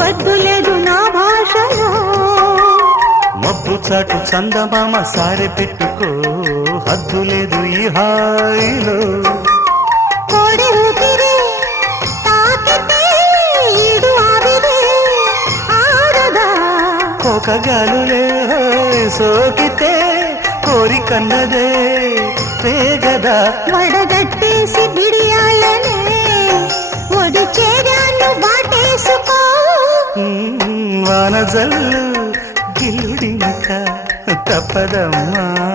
వద్దు లేదు నా భాషలో. మబ్బు చాటు చందమామ సారె పెట్టుకో, హద్దు లేదు ఈ హాయిలో. కోడి ఊపిరి తాకితే ఈడు ఆవిరే ఆడదా. కోకగాలులే సోకితే కోరికన్నదే పేగదా. వడగట్టేసి బిడియాలనే ఒడి చేరాను బాటేసుకో. వానజల్లు గిల్లుడింక తప్పదమ్మా.